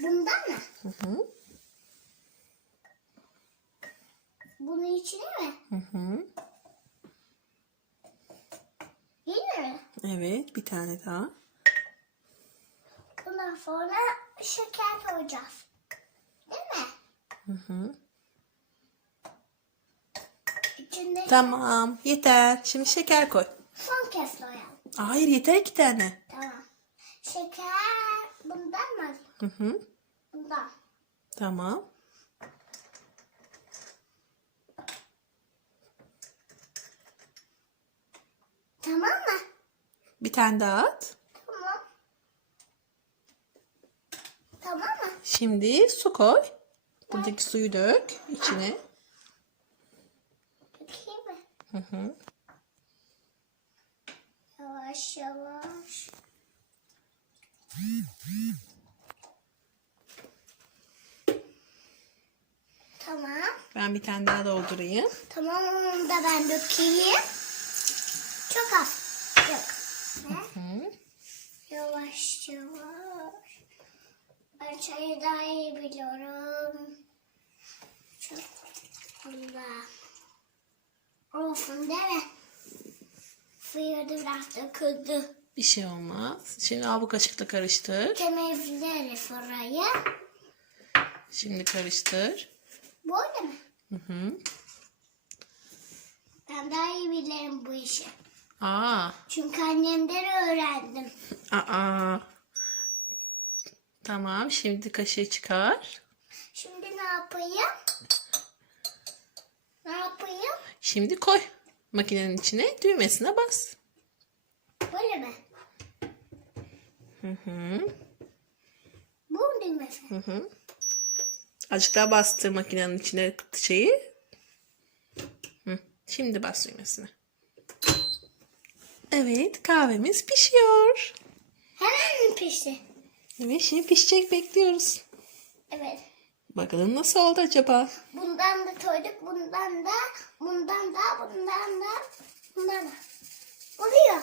Bundan mı? Hı hı. Bunun içine mi? Hı hı. Değil mi? Evet bir tane daha. Bundan sonra şeker koyacağız. Değil mi? Hı hı. İçinde Tamam yeter. Şimdi şeker koy. son kez koyalım. Hayır yeter iki tane. Tamam. Şeker bundan mı? Hı hı. Bundan. Tamam. Tamam mı? Bir tane daha at. Tamam. Tamam mı? Şimdi su koy. Buradaki suyu dök içine. Bakayım mı? Hı hı. Yavaş yavaş. Tamam. Ben bir tane daha doldurayım. Tamam onu da ben dökeyim. Çok az. Yok. Hı. Yavaş yavaş. Ben çayı daha iyi biliyorum. Çok güzel. Olsun değil mi? Da biraz döküldü. Bir şey olmaz. Şimdi al bu kaşıkla karıştır. Temizleriz orayı. Şimdi karıştır. Böyle mi? Hı hı. Ben daha iyi bilirim bu işi. Aa. Çünkü annemden öğrendim. Aa. Tamam şimdi kaşığı çıkar. Şimdi ne yapayım? Ne yapayım? Şimdi koy. Makinenin içine düğmesine bas. Böyle mi? Hı hı. Bu mu düğmesi? Hı hı. Azıcık bastır makinenin içine şeyi. Hı. Şimdi bas düğmesine. Evet kahvemiz pişiyor. Hemen mi pişti? Evet şimdi pişecek bekliyoruz. Evet. Bakalım nasıl oldu acaba? Bundan da koyduk. Bundan da, bundan da, bundan da, bundan da. Oluyor.